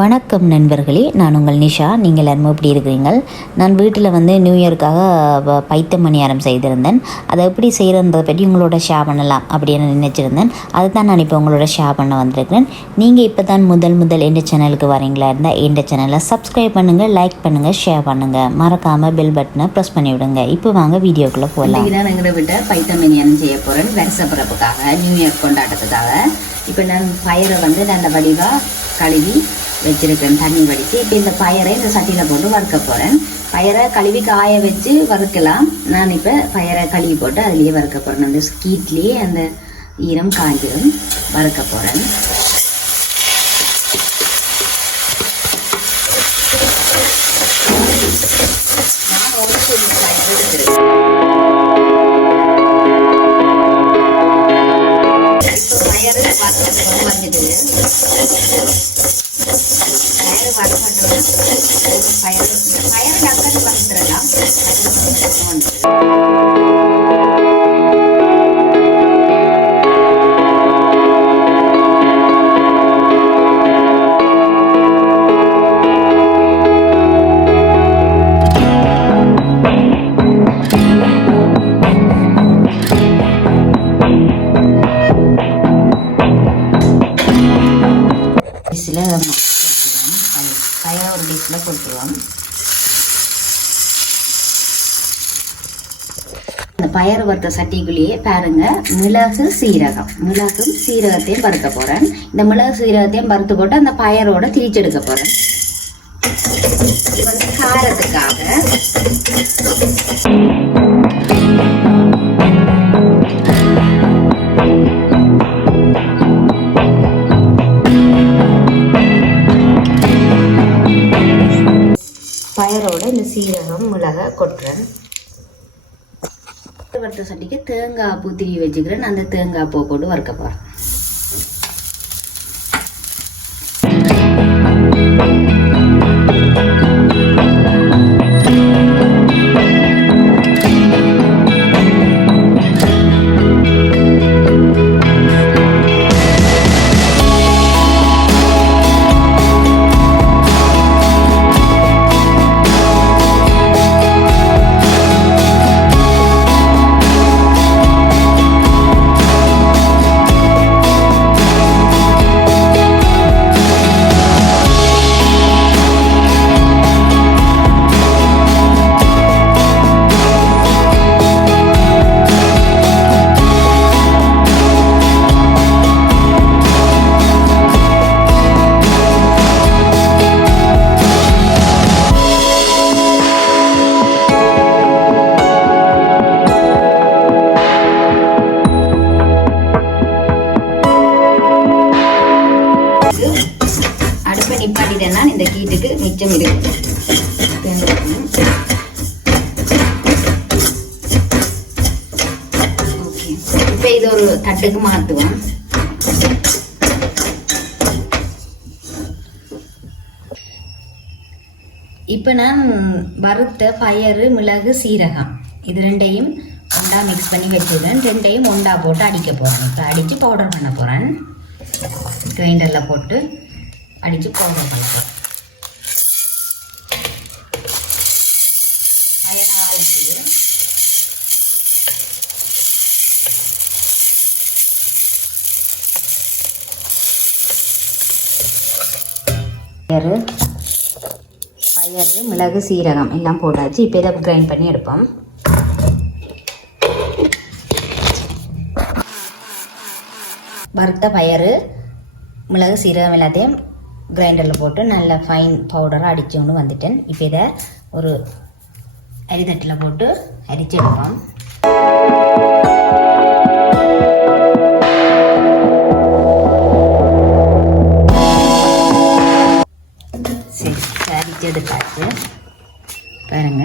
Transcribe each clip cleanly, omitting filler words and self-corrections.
வணக்கம் நண்பர்களே, நான் உங்கள் நிஷா. நீங்கள் எல்லாரும் எப்படி இருக்கிறீங்கள்? நான் வீட்டில் நியூ இயருக்காக பைத்த மணியாரம் செய்திருந்தேன். அதை எப்படி செய்கிறன்றதை பற்றி உங்களோட ஷேர் பண்ணலாம் அப்படின்னு நினச்சிருந்தேன். அதை தான் நான் இப்போ உங்களோட ஷேர் பண்ண வந்திருக்கிறேன். நீங்கள் இப்போ தான் முதல் எந்த சேனலுக்கு வரீங்களா இருந்தால் எந்த சேனலை சப்ஸ்கிரைப் பண்ணுங்கள், லைக் பண்ணுங்கள், ஷேர் பண்ணுங்கள், மறக்காமல் பெல் பட்டனை ப்ரெஸ் பண்ணி விடுங்க. இப்போ வாங்க வீடியோக்குள்ளே போகலாம். நான் எங்களை விட்ட பைத்த மணியாரம் செய்ய போகிறேன் வருஷ பிறப்புக்காக, நியூ இயர் கொண்டாட்டத்துக்காக. இப்போ நான் பயிரை நல்ல வடிவாக கழுவி வச்சிருக்கேன், தண்ணி வடித்து. இப்போ இந்த பயிரை இந்த சட்டியில் போட்டு வறுக்க போகிறேன். பயிரை கழுவி காய வச்சு வறுக்கலாம். நான் இப்போ பயிரை கழுவி போட்டு அதுலேயே வறுக்க போகிறேன். அந்த ஸ்கீட்லேயே அந்த ஈரம் காய்ஞ்சிடும், வறுக்க போகிறேன். நான் எடுத்துருக்கேன். இப்போ பயிறு வறுத்து வந்துட்டு பயிறு டக்குன்னு வறுத்துடலாம். பயிரை ஒரு டிஷ்ஷில் போட்டுருவோம். இந்த பயறு வறுத்த சட்டிக்குள்ளேயே பாருங்க, மிளகும் சீரகத்தையும் வறுக்க போறேன். இந்த மிளகு சீரகத்தையும் வறுத்து போட்டு அந்த பயரோட திரிச்செடுக்க போறேன். இது காரத்துக்காக. பயரோட இந்த சீரகம் மிளகா கொட்டுறேன். வறுத்த சட்டிக்கு தேங்காய் பூ திரி வச்சுக்கிறேன். அந்த தேங்காய் பூ போட்டு வறுக்க போறேன். அடுப்பை நிப்பாட்டிட்டேன்னா இந்த கீட்டுக்கு மிச்சம் இருக்கு. ஓகே, இப்போ இது ஒரு தட்டுக்கு மாற்றுவோம். இப்போ நான் வறுத்த பயறு மிளகு சீரகம் இது ரெண்டையும் ஒன்றா மிக்ஸ் பண்ணி வச்சுருக்கேன். ரெண்டையும் ஒன்றா போட்டு அடிக்க போகிறேன். இப்போ அடித்து பவுடர் பண்ண போகிறேன். கிரைண்டரில் போட்டு அடித்து பவுடர் பண்ண போகிறேன். பயறு ஆயிடுச்சு. பயறு மிளகு சீரகம் எல்லாம் போட்டாச்சு. இப்போ இதை கிரைண்ட் பண்ணி எடுப்போம். வறுத்த பயறு மிளகு சீரகம் எல்லாத்தையும் கிரைண்டரில் போட்டு நல்ல ஃபைன் பவுடராக அடித்து கொண்டு வந்துட்டேன். இப்போ இதை ஒரு அரித்தட்டில் போட்டு அரிச்சு எடுப்போம். சரி, அரிச்சு எடுத்தாச்சு. பாருங்க,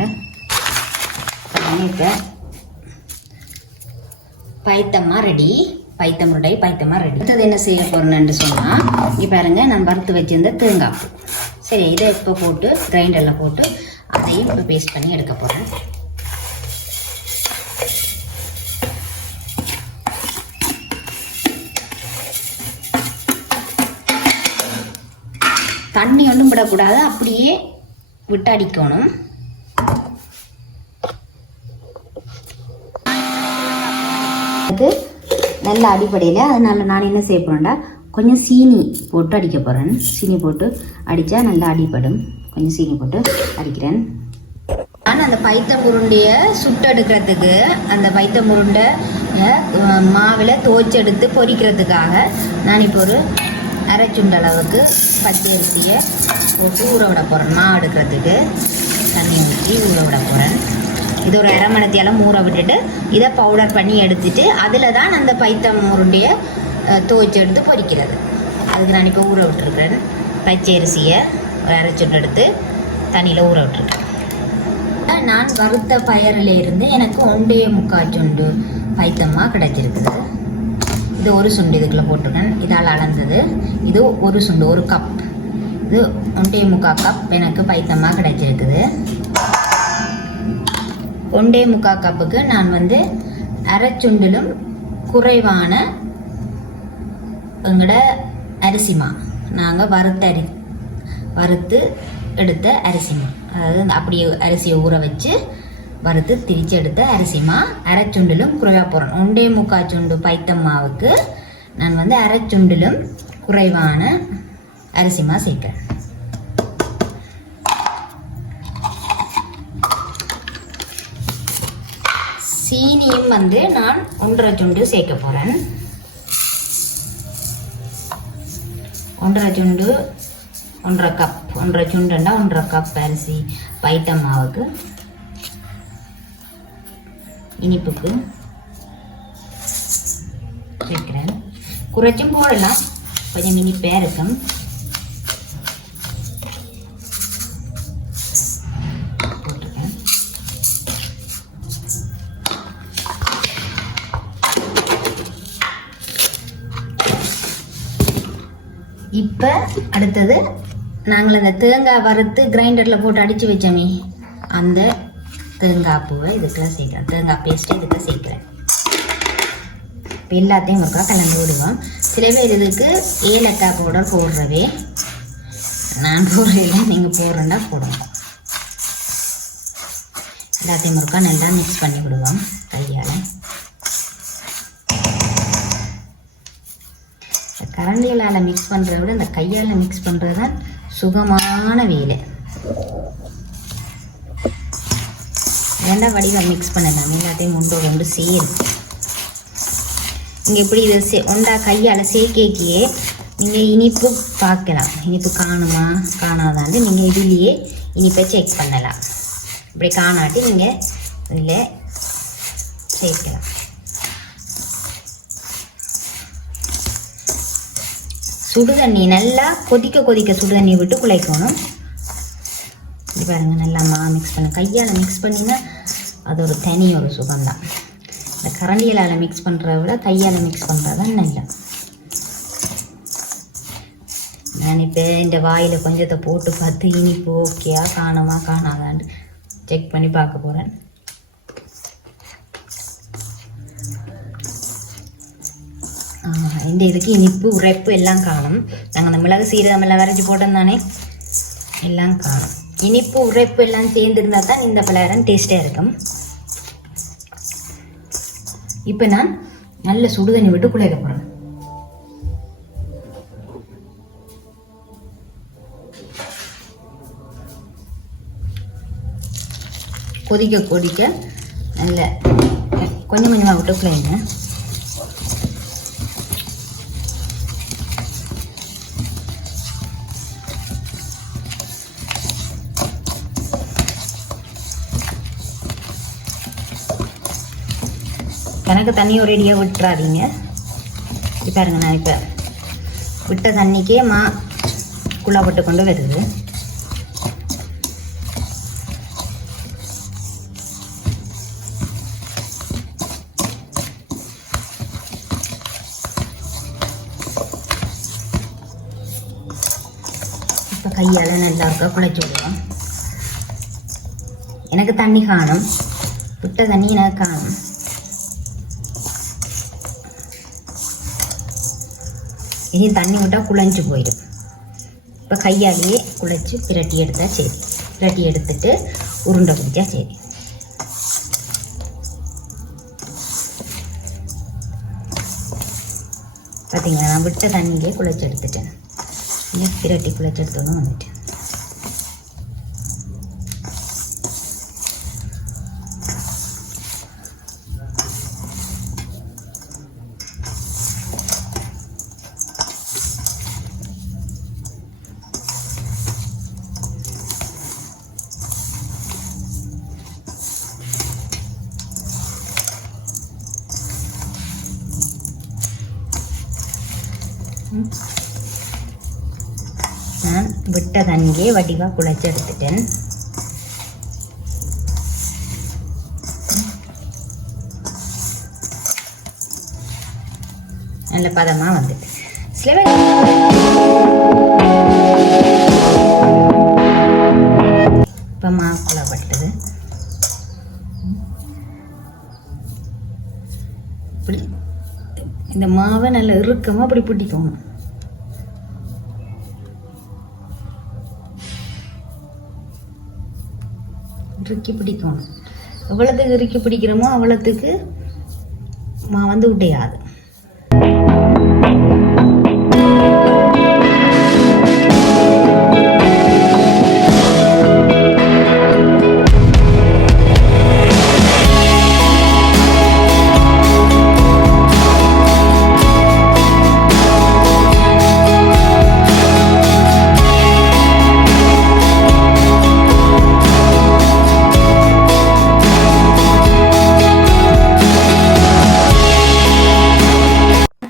இப்போ பைத்தமாக ரெடி. பைத்தமாக ரெடி. அடுத்தது என்ன செய்ய போறேன்னு சொன்னால், இங்கே பாருங்க, நான் வறுத்து வச்சிருந்த தேங்காய் பூ. சரி, இதை இப்போ போட்டு கிரைண்டரில் போட்டு அதையும் இப்போ பேஸ்ட் பண்ணி எடுக்க போகிறேன். தண்ணி ஒன்றும் விடக்கூடாது, அப்படியே விட்டு அடிக்கணும். அது நல்ல அடிப்படையில், அதனால நான் என்ன செய்ய போகிறேன்டா கொஞ்சம் சீனி போட்டு அடிக்க போகிறேன். சீனி போட்டு அடித்தா நல்லா அடிப்படும். கொஞ்சம் சீனி போட்டு அடிக்கிறேன். நான் அந்த பைத்தம் உருண்டையை சுட்டெடுக்கிறதுக்கு அந்த பைத்தம் உருண்டை மாவில் துவைச்செடுத்து பொரிக்கிறதுக்காக நான் இப்போ ஒரு அரைச்சுண்ட அளவுக்கு பச்சை அரிசியை போட்டு ஊற விட போகிறேன். மாவு எடுக்கிறதுக்கு தண்ணி ஊற்றி ஊற விட போகிறேன். இது ஒரு 1/2 மணி நேரம் ஊற விட்டுட்டு இதை பவுடர் பண்ணி எடுத்துட்டு அதில் தான் அந்த பைத்தம் உருண்டையை துவைச்சி எடுத்து பொரிக்கிறது. அதுக்கு நான் இப்போ ஊற விட்டுருக்கிறேன். பச்சை அரிசியை ஒரு அரைச்சுண்டு எடுத்து தண்ணியில் ஊற விட்டுருக்கேன். நான் வறுத்த பயரிலிருந்து எனக்கு 1.25 சுண்டு பைத்தமாக கிடைச்சிருக்குது. இது ஒரு சுண்டு இதுக்குள்ளே போட்டிருக்கேன். இதால் அளந்தது. இது ஒரு சுண்டு, ஒரு கப். இது 1.25 கப் எனக்கு பைத்தமாக கிடைச்சிருக்குது. 1.25 கப்புக்கு நான் வந்து அரைச்சுண்டிலும் குறைவான எங்களோட அரிசிமா, நாங்கள் வறுத்து எடுத்த அரிசிமா, அதாவது அப்படியே அரிசியை ஊற வச்சு வறுத்து திரிச்சு எடுத்த அரிசிமா அரைச்சுண்டிலும் குறைவாக போகிறேன். 1.25 சுண்டு பைத்தம் மாவுக்கு நான் வந்து அரைச்சுண்டிலும் குறைவான அரிசிமா சேர்க்கிறேன். சீனியும் வந்து நான் 1.5 சுண்டு சேர்க்க போகிறேன். 1.5 சுண்டு, 1.5 கப், 1.5 சுண்டுன்னா 1.5 கப் அரிசி பைத்தம் மாவுக்கு. இனிப்புக்கு சேர்க்கிறேன். குறைச்சும் போடலாம், கொஞ்சம் இனிப்பாக இருக்கும். போட்டிருக்கேன். இப்போ அடுத்தது நாங்கள் அந்த தேங்காய் வறுத்து கிரைண்டரில் போட்டு அடித்து வச்சோமே, அந்த தேங்காய் பூவை இதுக்குள்ள சேர்க்குறேன். தேங்காய் பேஸ்ட்டு இதுக்கு சேர்க்குறேன். இப்போ எல்லாத்தையும் ஒருக்கா கலந்து விடுவோம். சில பேர் இதுக்கு ஏலக்காய் பவுடர் போடுறவே, நான் போடுறதில்லை, நீங்கள் போடுறேன்னா போடுங்க. எல்லாத்தையும் ஒருக்கா நல்லா மிக்ஸ் பண்ணி விடுவோம் கையால். கரண்டிகளால் மிக்ஸ் பண்ணுறத விட இந்த கையால் மிக்ஸ் பண்ணுறது தான் சுகமான வேலை. வேண்டாம் வடிவம் மிக்ஸ் பண்ணலாம், எல்லாத்தையும் ஒன்று சேரும். நீங்கள் இப்படி இதை ஒன்றா கையால் சேர்க்கையே நீங்கள் இனிப்பு பார்க்கலாம். இனிப்பு காணுமா காணாதான்னு நீங்கள் இதுலேயே இனிப்பை செக் பண்ணலாம். இப்படி காணாட்டி நீங்கள் இதில் சேர்க்கலாம். சுடுதண்ணி நல்லா கொதிக்க சுடுதண்ணி விட்டு குழைக்கணும். இது பாருங்க, நல்லா மிக்ஸ் பண்ண கையால் மிக்ஸ் பண்ணினா அது ஒரு தனி ஒரு சுகம்தான். இந்த கரண்டியலால் மிக்ஸ் பண்ணுறத விட கையால் மிக்ஸ் பண்ணுறது தான் நல்லா. நான் இப்போ இந்த வாயில் கொஞ்சத்தை போட்டு பார்த்து இனிப்பு ஓகேயா காணுமா காணாதான்னு செக் பண்ணி பார்க்க போகிறேன். இந்த இதுக்கு இனிப்பு உரைப்பு எல்லாம் காணும். நாங்கள் அந்த மிளகு சீரகம் எல்லாம் வரைச்சி போட்டோம் தானே, எல்லாம் காணும். இனிப்பு உரைப்பு எல்லாம் சேர்ந்துருந்தால் தான் இந்த பலகாரம் டேஸ்டாக இருக்கும். இப்போ நான் நல்ல சுடுதண்ணி விட்டு குழைக்க போகிறேன். கொதிக்க நல்ல கொஞ்சம் கொஞ்சமாக விட்டு குழைங்க. எனக்கு தண்ணி ஒரேடியாக விட்டுறாதீங்க. இப்போ பாருங்க, நான் இப்போ விட்ட தண்ணிக்கே குள்ளா போட்டு கொண்டு வருது. இப்போ கையால் நல்லா இருக்கா குழைச்சி விடுவோம். எனக்கு தண்ணி காணும், விட்ட தண்ணி எனக்கு காணும். இனி தண்ணி விட்டால் குழஞ்சி போயிடும். இப்போ கையாலேயே குழைச்சி பிரட்டி எடுத்தால் சரி. பிரட்டி எடுத்துட்டு உருண்டை பிடிச்சா சரி. பார்த்தீங்களா, நான் விட்ட தண்ணியிலே குழைச்சி எடுத்துட்டேன். பிரட்டி குழைச்சி எடுத்தோன்னு வந்துட்டேன். நான் விட்ட தண்ணியே வடிவாக குழைச்சி எடுத்துட்டேன். நல்ல பதமாக வந்துட்டு இப்போ மாக்குள்ள பட்டது. இப்படி இந்த மாவை நல்ல இறுக்கமாக அப்படி பிடிக்கணும். இறுக்கி பிடிக்கணும். எவ்வளோத்துக்கு இறுக்கி பிடிக்கிறோமோ அவ்வளோத்துக்கு மா வந்து உடையாது.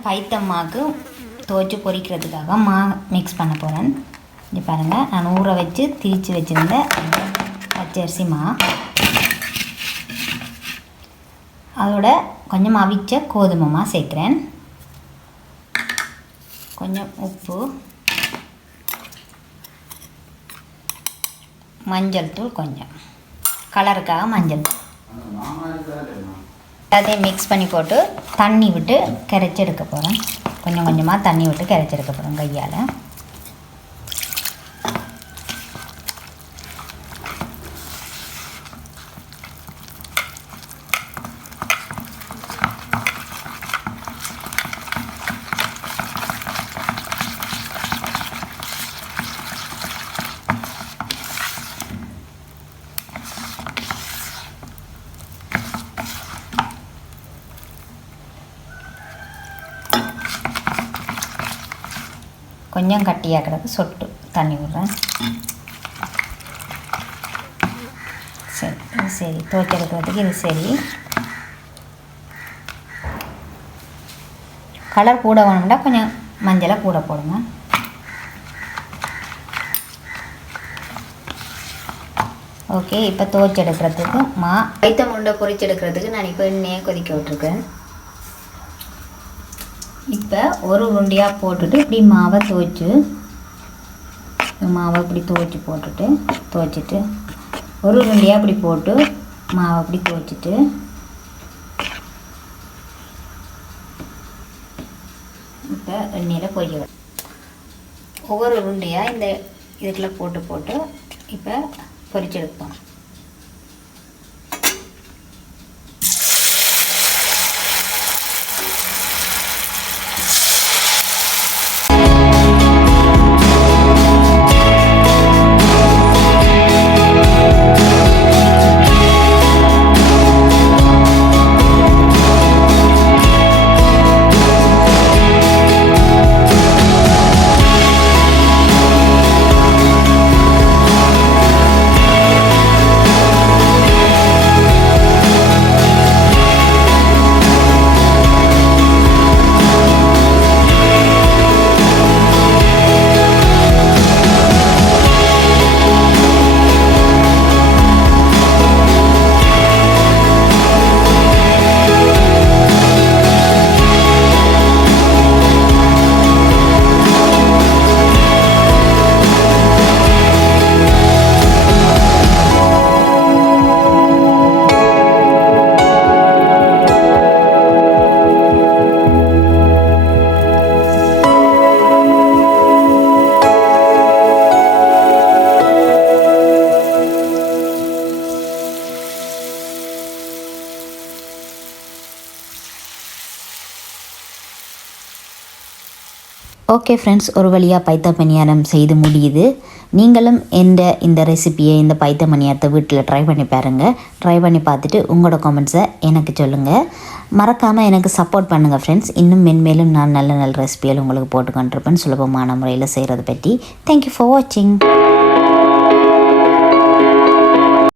பைத்தம்மாவுக்கு துவைச்சி பொரிக்கிறதுக்காக மா மிக்ஸ் பண்ண போகிறேன். இங்கே பாருங்கள், நான் ஊற வச்சு திரித்து வச்சுருந்த பச்சரிசி மா, அதோட கொஞ்சம் அவிச்ச கோதுமை மா சேர்க்குறேன். கொஞ்சம் உப்பு, மஞ்சள் தூள், கொஞ்சம் கலருக்காக மஞ்சள் தூள், எல்லாத்தையும் மிக்ஸ் பண்ணி போட்டு தண்ணி விட்டு கரைச்சி எடுக்க போகிறேன். கொஞ்சம் கொஞ்சமாக தண்ணி விட்டு கரைச்சி எடுக்க போகிறோம் கையால். கொஞ்சம் கட்டியாக்கிறதுக்கு சொட்டு தண்ணி விடுறேன். சரி, இது சரி, துவைக்கிறதுக்கு இது சரி. கலர் கூட வேணும்னா கொஞ்சம் மஞ்சளை கூட போடுங்க. ஓகே, இப்போ துவைச்சி எடுக்கிறதுக்கு பைத்தம் உருண்டை பொரிச்சு எடுக்கிறதுக்கு நான் இப்போ எண்ணெயை கொதிக்க விட்டுருக்கேன். இப்போ ஒரு உருண்டையாக போட்டுட்டு இப்படி மாவை இப்படி துவைச்சிட்டு ஒரு உருண்டையாக இப்படி போட்டு மாவை இப்படி துவைச்சிட்டு இப்போ எண்ணெயில் பொரிக்க ஒவ்வொரு உருண்டையாக இந்த இதுக்குள்ளே போட்டு இப்போ பொரிச்செடுப்போம். ஓகே ஃப்ரெண்ட்ஸ், ஒரு வழியாக பைத்த பணியாரம் செய்து முடியுது. நீங்களும் இந்த ரெசிபியை, இந்த பைத்த பணியாரத்தை வீட்டில் ட்ரை பண்ணி பாருங்கள். ட்ரை பண்ணி பார்த்துட்டு உங்களோட கமெண்ட்ஸை எனக்கு சொல்லுங்கள். மறக்காமல் எனக்கு சப்போர்ட் பண்ணுங்கள் ஃப்ரெண்ட்ஸ். இன்னும் மென்மேலும் நான் நல்ல நல்ல ரெசிபிகள் உங்களுக்கு போட்டு கொண்டிருப்பேன், சுலபமான முறையில் செய்கிறத பற்றி. தேங்க்யூ ஃபார் வாட்சிங்.